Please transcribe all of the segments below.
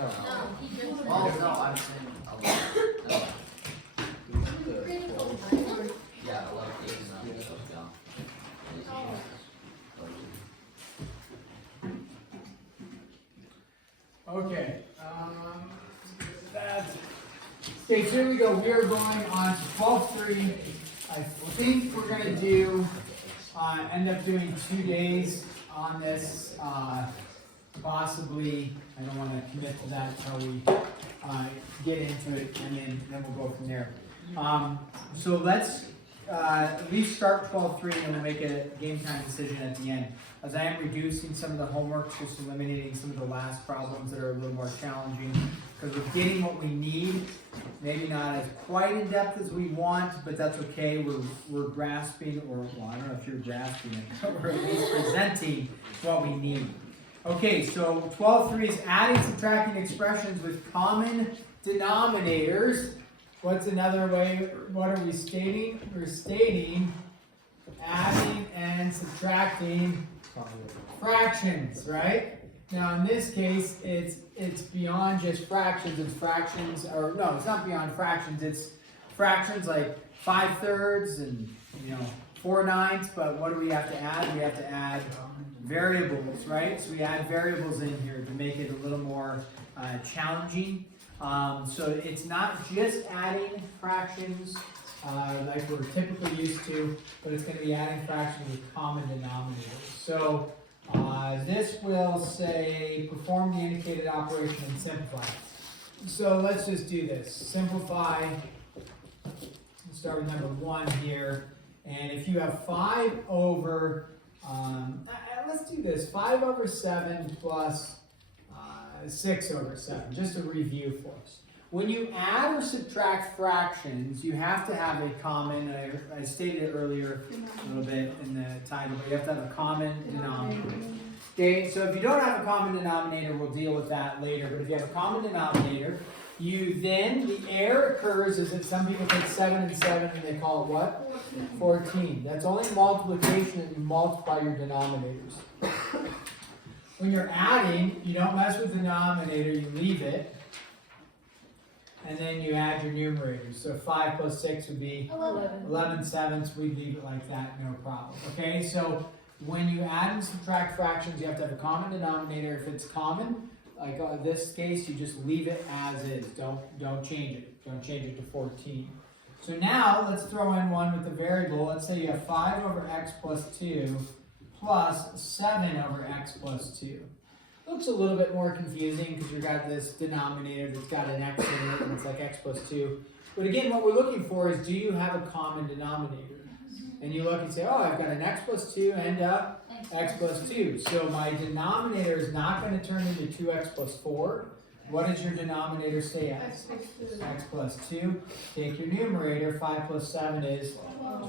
No. Oh, no, I'm saying 11. No. Yeah, 11 is not, so, yeah. Okay. That's. Okay, so here we go. We are going on to 12.3. I think we're going to do, end up doing 2 days on this. Possibly, I don't want to commit to that until we get into it, and then we'll go from there. So let's at least start 12.3, and then we'll make a game time decision at the end. As I am reducing some of the homework, just eliminating some of the last problems that are a little more challenging, because we're getting what we need. Maybe not as quite in depth as we want, but that's okay. We're grasping, or well, I don't know if you're grasping it, but we're at least presenting what we need. Okay, so 12.3 is adding, subtracting expressions with common denominators. What's another way? What are we stating? We're stating adding and subtracting fractions, right? Now in this case, it's beyond just fractions. It's fractions, or no, it's not beyond fractions. It's fractions like 5/3 and 4/9. But what do we have to add? We have to add variables, right? So we add variables in here to make it a little more challenging. So it's not just adding fractions like we're typically used to, but it's going to be adding fractions with common denominators. So this will say perform the indicated operation and simplify. So let's just do this. Simplify. Let's start with number 1 here. And if you have 5 over, let's do this, 5 over 7 plus 6 over 7, just a review for us. When you add or subtract fractions, you have to have a common, I stated it earlier a little bit in the title, but you have to have a common denominator. Okay, so if you don't have a common denominator, we'll deal with that later, but if you have a common denominator, the error occurs is that some people take 7 and 7 and they call it what? 14. That's only multiplication and you multiply your denominators. When you're adding, you don't mess with the denominator, you leave it. And then you add your numerators. So 5 plus 6 would be 11 sevenths. We'd leave it like that, no problem. Okay, so when you add and subtract fractions, you have to have a common denominator. If it's common, like in this case, you just leave it as is. Don't change it. Don't change it to 14. So now let's throw in one with the variable. Let's say you have 5 over x plus 2 plus 7 over x plus 2. Looks a little bit more confusing because you've got this denominator that's got an x in it and it's like x plus 2. But again, what we're looking for is, do you have a common denominator? And you look and say, oh, I've got an x plus 2 and a x plus 2. So my denominator is not going to turn into 2x plus 4. What does your denominator stay as? X plus 2. Take your numerator. 5 plus 7 is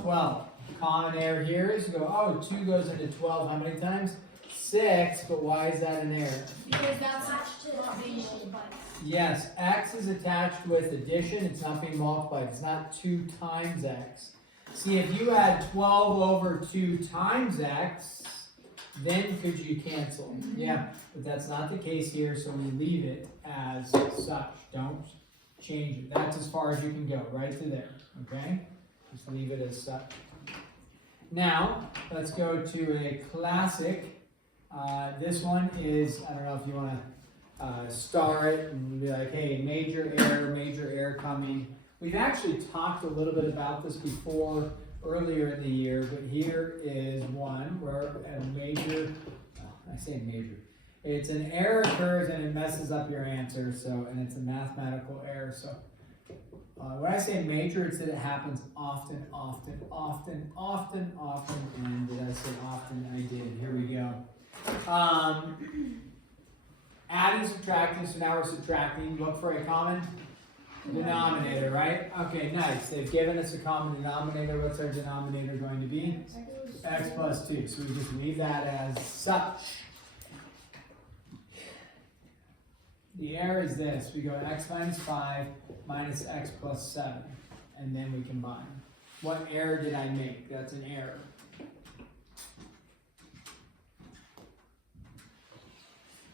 12. Common error here is you go, oh, 2 goes into 12 how many times? 6, but why is that an error? Because that's attached to addition. Yes, x is attached with addition. It's not being multiplied. It's not 2 times x. See, if you had 12 over 2 times x, then could you cancel? Yeah, but that's not the case here, so we leave it as such. Don't change it. That's as far as you can go, right to there, okay? Just leave it as such. Now, let's go to a classic. This one is, I don't know if you want to star it and be like, hey, major error coming. We've actually talked a little bit about this before earlier in the year, but here is one where a major, I say major, it's an error occurs and it messes up your answer, so, and it's a mathematical error. So when I say major, it's that it happens often, and did I say often? I did. Here we go. Adding, subtracting, so now we're subtracting. Look for a common denominator, right? Okay, nice. They've given us a common denominator. What's our denominator going to be? X plus 2. So we just leave that as such. The error is this. We go x minus 5 minus x plus 7. And then we combine. What error did I make? That's an error.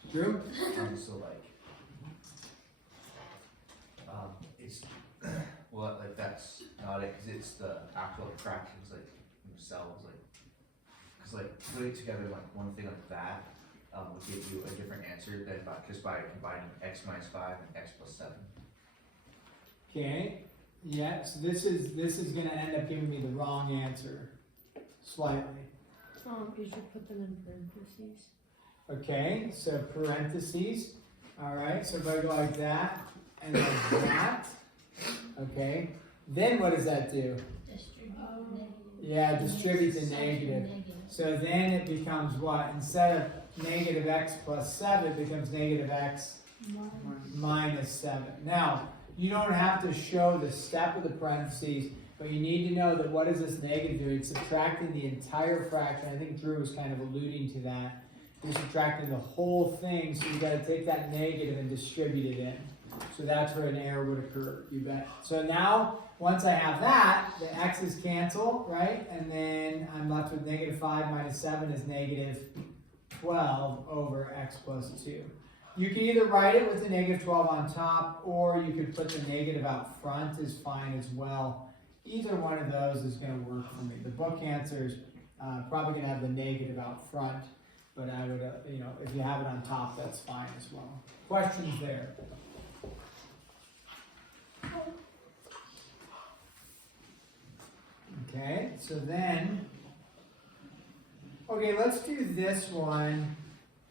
Drew? So like it's, well, like that's not it, cause it's the actual fractions like themselves, like, cause like putting together like one thing like that, would give you a different answer than just by combining x minus 5 and x plus 7. Okay, yeah, so this is gonna end up giving me the wrong answer, slightly. You should put them in parentheses. Okay, so parentheses, alright, so if I go like that, and like that, okay, then what does that do? Distribute negative. Yeah, distribute the negative. So then it becomes what? Instead of negative x plus 7, it becomes negative x minus 7. Now, you don't have to show the step of the parentheses, but you need to know that what is this negative doing? It's subtracting the entire fraction. I think Drew was kind of alluding to that. You're subtracting the whole thing, so you've got to take that negative and distribute it in. So that's where an error would occur, you bet. So now, once I have that, the x's cancel, right? And then I'm left with negative 5 minus 7 is negative 12 over x plus 2. You can either write it with the negative 12 on top, or you could put the negative out front is fine as well. Either one of those is going to work for me. The book answer is probably going to have the negative out front, but I would, if you have it on top, that's fine as well. Questions there? Okay, so then, okay, let's do this one,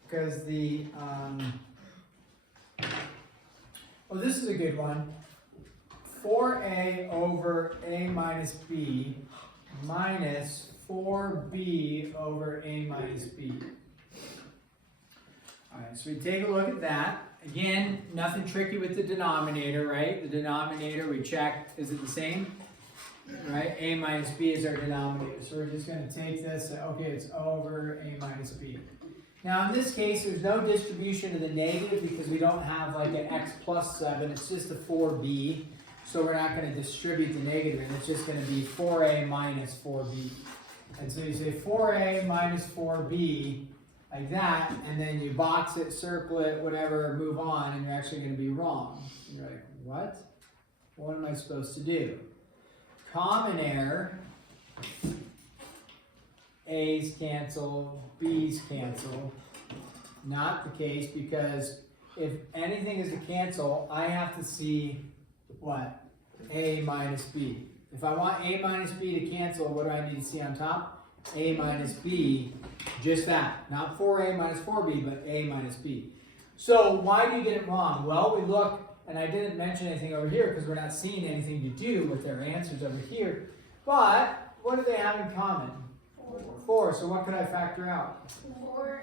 because the, well, this is a good one. 4a over a minus b minus 4b over a minus b. Alright, so we take a look at that. Again, nothing tricky with the denominator, right? The denominator, we check, is it the same? Right, a minus b is our denominator. So we're just going to take this, okay, it's over a minus b. Now in this case, there's no distribution of the negative because we don't have like an x plus 7, it's just a 4b. So we're not going to distribute the negative, and it's just going to be 4a minus 4b. And so you say 4a minus 4b, like that, and then you box it, circle it, whatever, move on, and you're actually going to be wrong. And you're like, what? What am I supposed to do? Common error, A's cancel, B's cancel. Not the case, because if anything is to cancel, I have to see what? A minus B. If I want A minus B to cancel, what do I need to see on top? A minus B, just that. Not 4A minus 4B, but A minus B. So why do you get it wrong? Well, we look, and I didn't mention anything over here because we're not seeing anything to do with their answers over here. But what do they have in common? 4. So what could I factor out? 4a.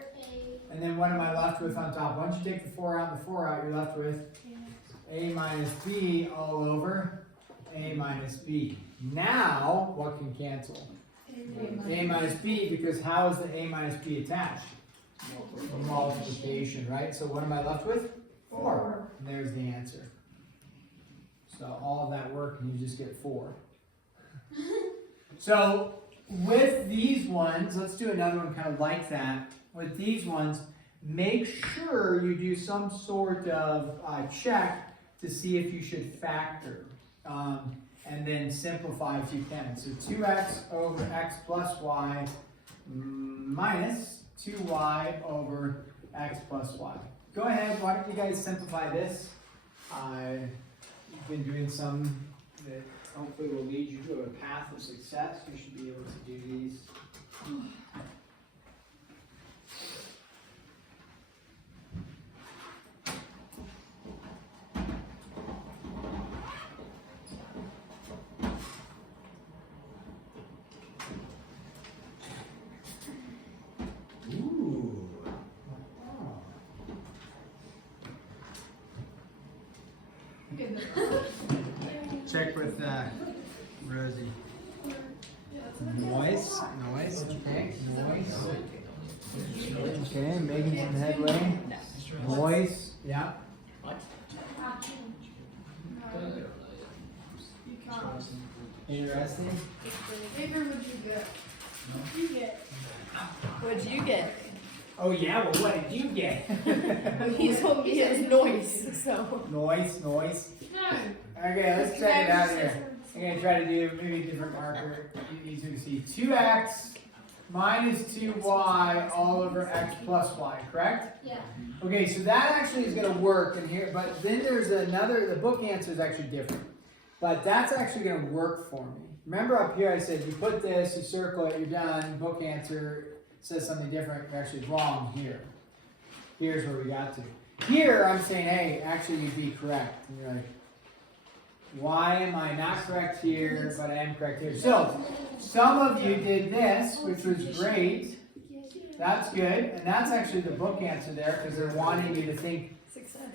And then what am I left with on top? Once you take the 4 out and the 4 out, you're left with a minus b all over a minus b. Now, what can cancel? A minus b, because how is the a minus b attached? Multiplication, right? So what am I left with? 4. And there's the answer. So all of that work and you just get 4. So with these ones, let's do another one kind of like that. With these ones, make sure you do some sort of check to see if you should factor. And then simplify if you can. So 2x over x plus y minus 2y over x plus y. Go ahead, why don't you guys simplify this? I've been doing some that hopefully will lead you to a path of success. You should be able to do these. Check with Rosie. Noise, okay, noise. Okay, making some headway. Noise, yeah. What? Interesting. Paper would you get? You get. What'd you get? Oh yeah, well what did you get? He told me it was noise, so. Noise. No. Okay, let's check it out here. I'm gonna try to do maybe a different marker, easier to see. 2x minus 2y all over x plus y, correct? Yeah. Okay, so that actually is gonna work in here, but then there's another, the book answer is actually different. But that's actually gonna work for me. Remember up here I said you put this, you circle it, you're done, book answer says something different, you're actually wrong here. Here's where we got to. Here I'm saying, hey, actually you'd be correct. And you're like, why am I not correct here, but I am correct here? So, some of you did this, which was great. That's good. And that's actually the book answer there, because they're wanting you to think,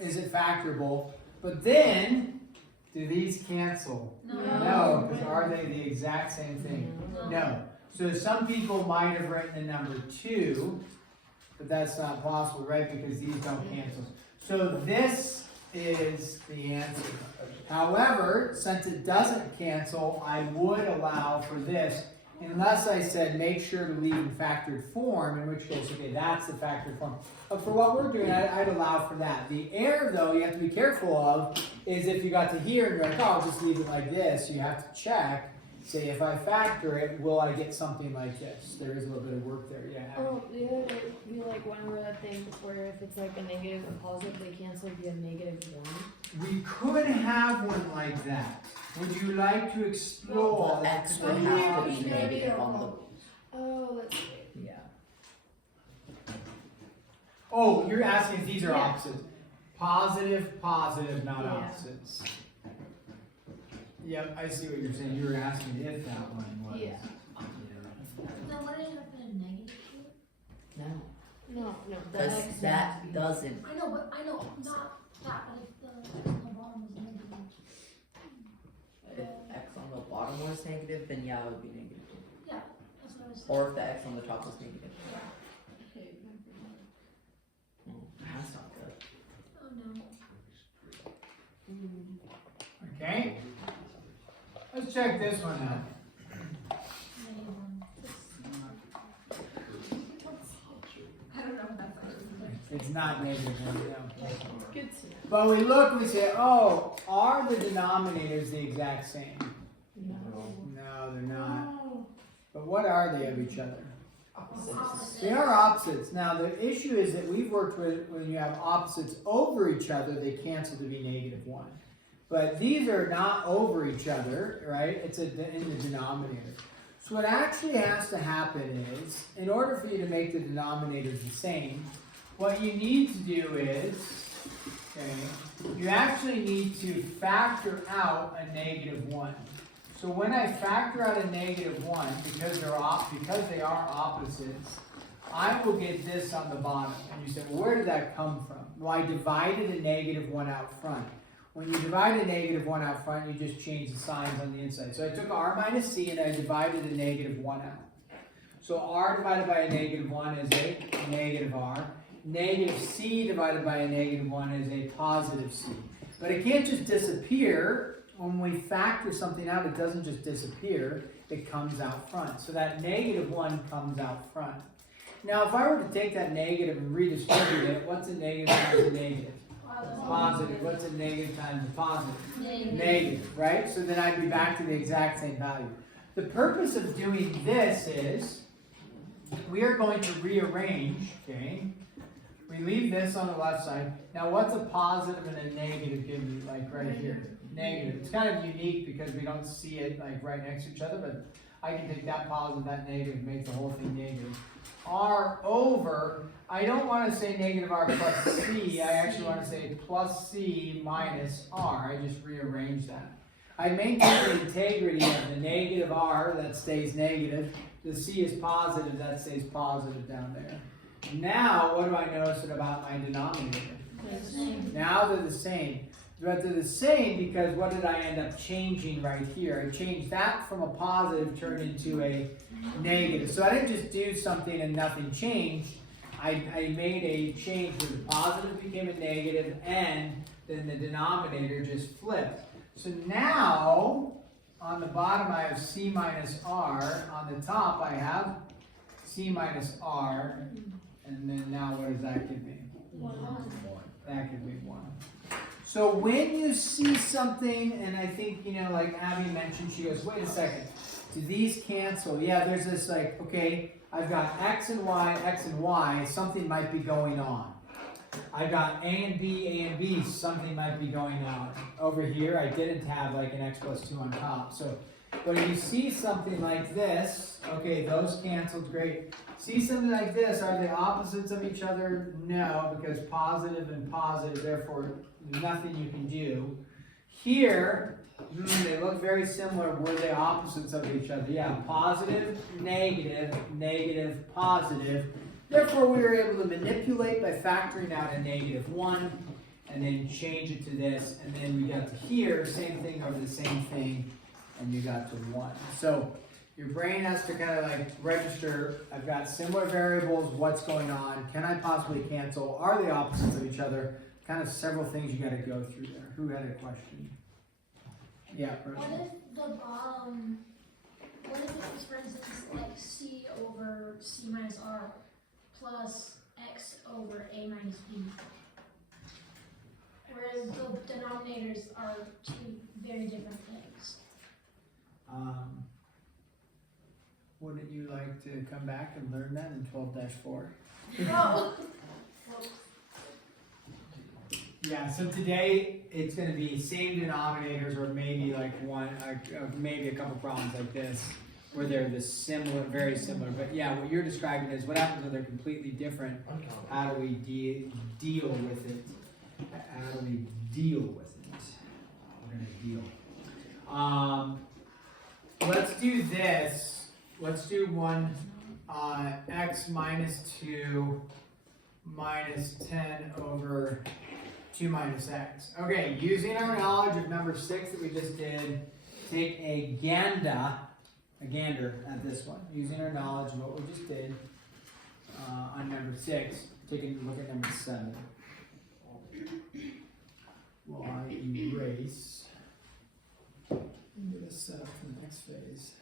is it factorable? But then, do these cancel? No, because are they the exact same thing? No. So some people might have written the number 2, but that's not possible, right? Because these don't cancel. So this is the answer. However, since it doesn't cancel, I would allow for this, unless I said make sure to leave in factored form, in which case, okay, that's the factored form. But for what we're doing, I'd allow for that. The error, though, you have to be careful of, is if you got to here and you're like, oh, I'll just leave it like this, you have to check, say, if I factor it, will I get something like this? There is a little bit of work there, yeah. Oh, the other day, we like went over that thing where if it's like a negative and positive, they cancel via -1. We could have one like that. Would you like to explore Well, that? X would have to be negative on the. Oh, let's see. Yeah. Oh, you're asking if these are Yeah. opposites. Positive, positive, not Yeah. opposites. Yep, I see what you're saying. You were asking if that one was. Yeah. Now, what did happen in negative? No. No, the Because X has that to be- doesn't. I know, but I know, not that, but if the bottom was negative. If X on the bottom was negative, then yeah, it would be negative. Yeah, that's what I was saying. Or if the X on the top was negative. Okay, That's not good. Oh, no. Okay. Let's check this one out. Negative 1. I don't know what that's like. It's not negative one, no. good to know. But we look, we say, oh, are the denominators the exact same? No, they're not. But what are they of each other? They are opposites. Now, the issue is that we've worked with, when you have opposites over each other, they cancel to be -1. But these are not over each other, right? It's in the denominator. So what actually has to happen is, in order for you to make the denominators the same, what you need to do is, okay, you actually need to factor out a -1. So when I factor out a -1, because they are opposites, I will get this on the bottom. And you say, well, where did that come from? Well, I divided a -1 out front. When you divide a -1 out front, you just change the signs on the inside. So I took r minus c and I divided a -1 out. So r divided by a -1 is a negative r. Negative c divided by a -1 is a positive c. But it can't just disappear. When we factor something out, it doesn't just disappear, it comes out front. So that -1 comes out front. Now, if I were to take that negative and redistribute it, what's a negative times a negative? Positive. What's a negative times a positive? Negative, right? So then I'd be back to the exact same value. The purpose of doing this is, we are going to rearrange, okay? We leave this on the left side. Now, what's a positive and a negative give me, like right here? Negative. It's kind of unique because we don't see it like right next to each other, but I can take that positive, that negative, make the whole thing negative. R over, I don't want to say negative R plus C, I actually want to say plus C minus R. I just rearrange that. I maintain the integrity of the negative R, that stays negative. The C is positive, that stays positive down there. Now, what do I notice about my denominator? Now they're the same. But they're the same because what did I end up changing right here? I changed that from a positive turned into a negative. So I didn't just do something and nothing changed. I made a change where the positive became a negative and then the denominator just flipped. So now, on the bottom I have C minus R. On the top I have C minus R. And then now what does that give me? 1. That gives me 1. So when you see something, and I think, like Abby mentioned, she goes, wait a second, do these cancel? Yeah, there's this like, okay, I've got X and Y, something might be going on. I've got A and B, something might be going on. Over here, I didn't have like an X plus 2 on top. So, but if you see something like this, okay, those canceled, great. See something like this, are they opposites of each other? No, because positive and positive, therefore nothing you can do. Here, they look very similar. Were they opposites of each other? Yeah, positive, negative, negative, positive. Therefore, we were able to manipulate by factoring out a -1 and then change it to this. And then we got to here, same thing over the same thing, and you got to 1. So your brain has to kind of like register, I've got similar variables, what's going on, can I possibly cancel, are they opposites of each other? Kind of several things you got to go through there. Who had a question? Yeah, What if the bottom, what if it was, for instance, like C over C minus R plus X over A minus B? Whereas the denominators are two very different things. Wouldn't you like to come back and learn that in 12-4? Oh. Yeah, so today it's going to be same denominators, or maybe like maybe a couple problems like this where they're very similar. But yeah, what you're describing is what happens when they're completely different. How do we deal with it? How do we deal with it? We're going to deal. Let's do this. Let's do one x minus 2 minus 10 over 2 minus x. Okay, using our knowledge of number 6 that we just did, take a gander at this one. Using our knowledge of what we just did on number 6, taking a look at number 7. Well, I erase. I'm going to set up the next phase.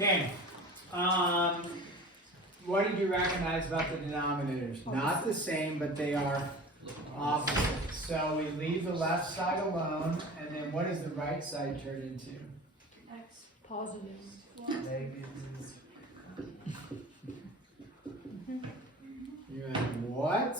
Okay, what did you recognize about the denominators? Not the same, but they are opposite. So we leave the left side alone, and then what does the right side turn into? X. Positive. Negative. You're like, what?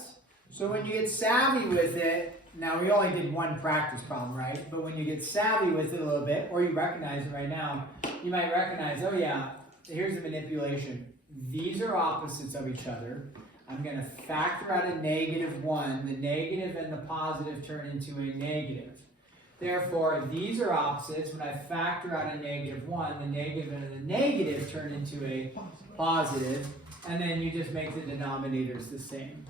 So when you get savvy with it, now we only did one practice problem, right? But when you get savvy with it a little bit, or you recognize it right now, you might recognize, oh yeah, here's the manipulation. These are opposites of each other. I'm going to factor out a -1. The negative and the positive turn into a negative. Therefore, these are opposites. When I factor out a -1, the negative and the negative turn into a positive. And then you just make the denominators the same.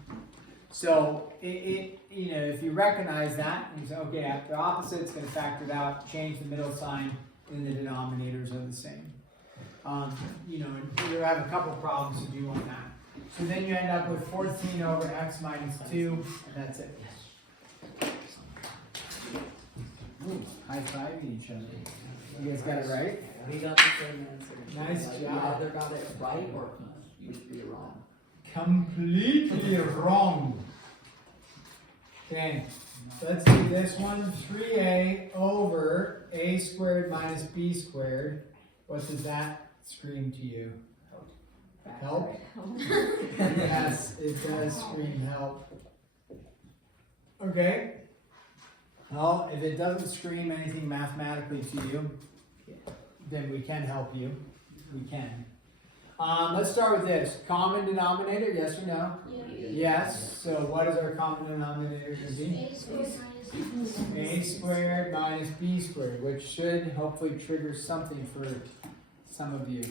So, if you recognize that, and you say, okay, after opposites, going to factor it out, change the middle sign, and the denominators are the same. And you have a couple problems to do on that. So then you end up with 14 over x minus 2, and that's it. Ooh, high-fiving each other. You guys got it right? We got the same answer. Nice Like, job. You either got it right or you're wrong. Completely wrong. Okay, let's do this one. 3a over a squared minus b squared. What does that scream to you? Back Help? right. Yes, it does scream help. Okay. Well, if it doesn't scream anything mathematically to you, then we can help you. We can. Let's start with this. Common denominator, yes or no? Yeah. Yes. So what is our common denominator going to be? A squared minus B A squared minus B squared, which should hopefully trigger something for some of you.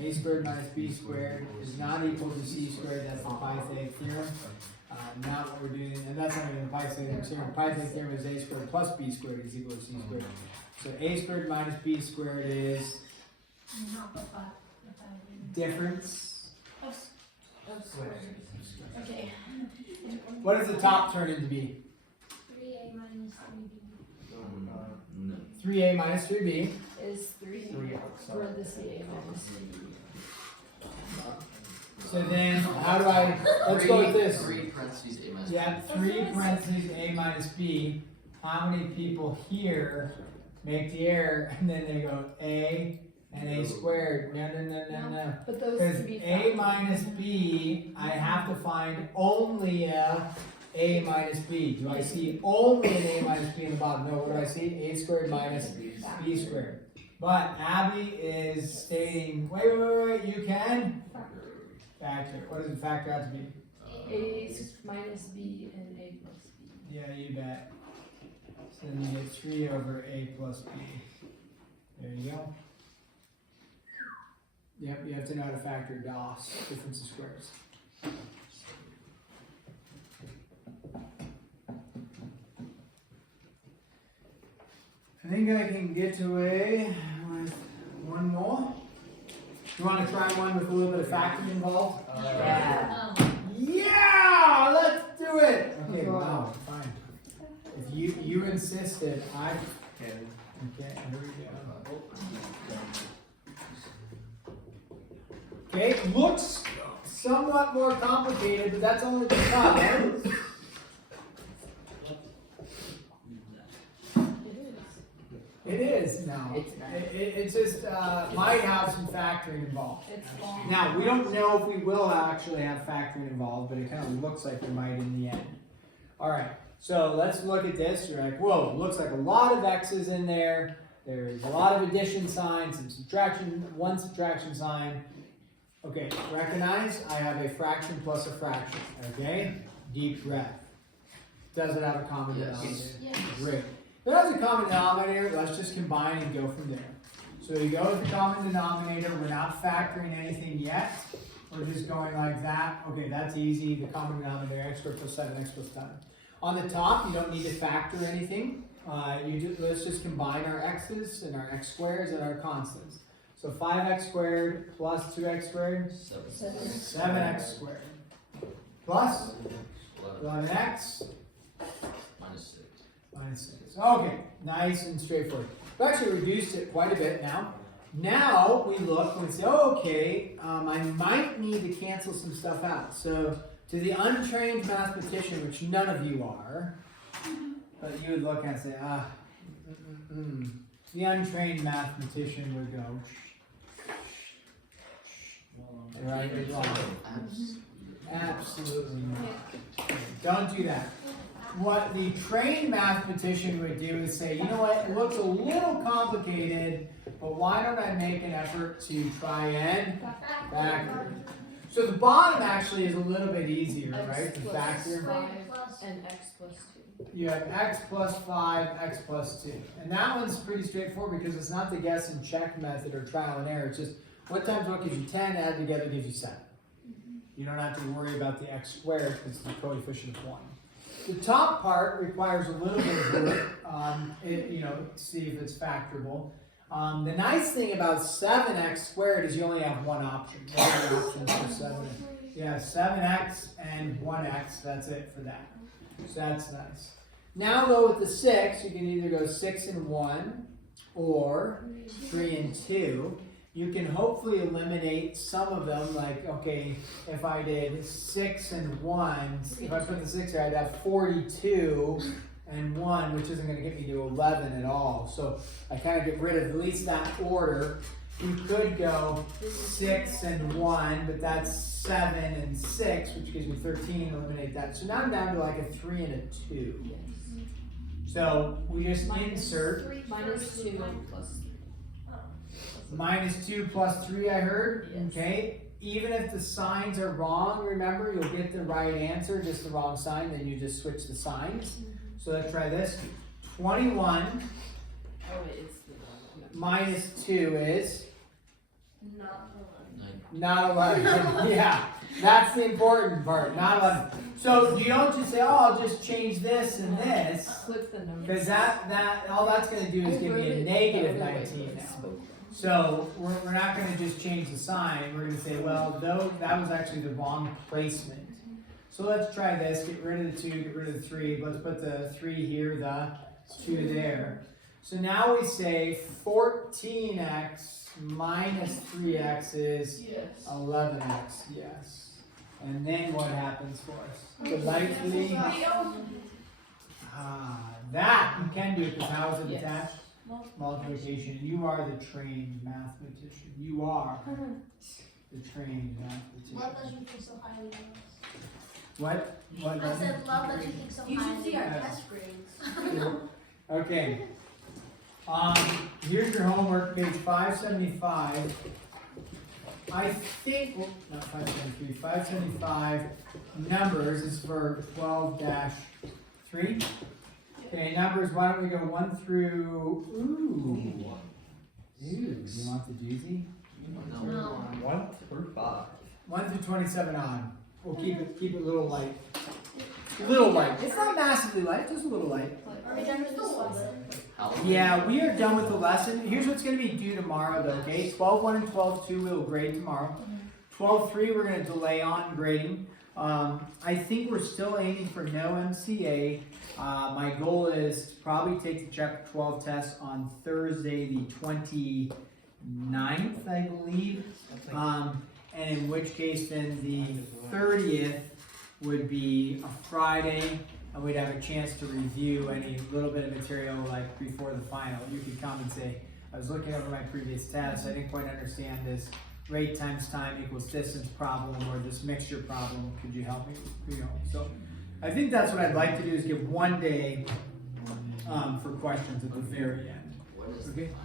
A squared minus B squared is not equal to C squared. That's the Pythagorean theorem. Not what we're doing, and that's not even the Pythagorean theorem. Pythagorean theorem is A squared plus B squared is equal to C squared. So A squared minus B squared is Not the five. difference. Okay. What does the top turn into be? 3A minus 3B. 3A minus 3B. Is 3 parentheses A minus B. So then, how do I, let's go with this. 3 parentheses A minus B. Yeah, 3 parentheses A minus B. How many people here make the error and then they go A and A squared? No. But those Because can be A minus B, I have to find only a minus B. Do I see only an A minus B in the bottom? No, what do I see? A squared minus B squared. But Abby is stating, wait, you can factor. What does it factor out to be? A minus B and A plus B. Yeah, you bet. So then you get 3 over A plus B. There you go. Yep, you have to know how to factor DOS, difference of squares. I think I can get away with one more. You want to try one with a little bit of factoring involved? Yeah. Yeah, let's do it. Okay, wow, fine. If you insisted, okay, here we go. Okay, looks somewhat more complicated, but that's only because it is now. It's not. It's just might have some factoring involved. It's long. Now, we don't know if we will actually have factoring involved, but it kind of looks like we might in the end. All right, so let's look at this. You're like, whoa, looks like a lot of x's in there. There's a lot of addition signs, some subtraction, one subtraction sign. Okay, recognize I have a fraction plus a fraction. Okay, deep breath. Does it have a common Yes. denominator? Yes. Great. If it has a common denominator, let's just combine and go from there. So you go with the common denominator. We're not factoring anything yet. We're just going like that. Okay, that's easy. The common denominator, x squared plus 7x plus 10. On the top, you don't need to factor anything. Let's just combine our x's and our x squares and our constants. So 5x squared plus 2x squared, 7x squared. Plus 11x Minus 6. minus 6. Okay, nice and straightforward. We've actually reduced it quite a bit now. Now we look and we say, oh, okay, I might need to cancel some stuff out. So to the untrained mathematician, which none of you are, but you would look and say, the untrained mathematician would go, right or wrong? Absolutely not. Don't do that. What the trained mathematician would do is say, you know what, it looks a little complicated, but why don't I make an effort to try and factor? So the bottom actually is a little bit easier, right? The factor. 5 and x plus 2. You have x plus 5, x plus 2. And that one's pretty straightforward because it's not the guess and check method or trial and error. It's just what times what gives you 10, add together gives you 7. You don't have to worry about the x squared because it's the coefficient of 1. The top part requires a little bit of work, see if it's factorable. The nice thing about 7x squared is you only have one option. What are the options for 7? Yeah, 7x and 1x, that's it for that. So that's nice. Now though with the 6, you can either go 6 and 1 or 3 and 2. You can hopefully eliminate some of them, like, okay, if I did 6 and 1, if I put the 6 here, I'd have 42 and 1, which isn't going to get me to 11 at all. So I kind of get rid of at least that order. we could go 6 and 1, but that's 7 and 6, which gives me 13, eliminate that. So now I'm down to like a 3 and a 2. Yes. So we just Minus insert minus 2 plus 3. minus 2 plus 3, I heard. Yes. Okay. Even if the signs are wrong, remember, you'll get the right answer, just the wrong sign, then you just switch the signs. So let's try this. 21 Oh, it is the one. minus 2 is Not 11. not 11. Yeah, that's the important part, not 11. So you don't just say, oh, I'll just change this and this, Flip the numbers. because that all that's going to do is give me a negative 19 now. So we're not going to just change the sign. We're going to say, well, though that was actually the wrong placement. So let's try this. Get rid of the 2, get rid of the 3. Let's put the 3 here, the 2 there. So now we say 14x minus 3x is 11x. Yes. And then what happens for us? Delightfully. That you can do because how is it Yes. attached? Multiplication. You are the trained mathematician. You are the trained mathematician. Love that you think so highly of us. What? What? I said love that you think so You should see our highly of us. test grades. Okay. Here's your homework, page 575. I think, well, not 573, 575 numbers is for 12-3. Okay, numbers, why don't we go 1 through, ooh, do you want the doozy? No. 1 through 5. 1 through 27 on. We'll keep it a little light. Little light. It's not massively light, just a little light. Are we done with this lesson? Yeah, we are done with the lesson. Here's what's going to be due tomorrow, though, okay? 12-1 and 12-2 we will grade tomorrow. 12-3 we're going to delay on grading. I think we're still aiming for no MCA. My goal is to probably take the Chapter 12 test on Thursday the 29th, I believe. And in which case then the 30th would be a Friday, and we'd have a chance to review any little bit of material like before the final. You could come and say, I was looking over my previous tests, I didn't quite understand this rate times time equals distance problem or this mixture problem, could you help me? You know, so I think that's what I'd like to do is give one day for questions at the very end. What is Okay. the final?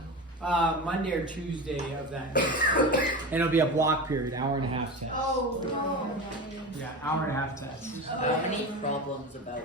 Monday or Tuesday of that week. And it'll be a block period, hour and a half test. Oh, no. Yeah, hour and a half test. How many problems about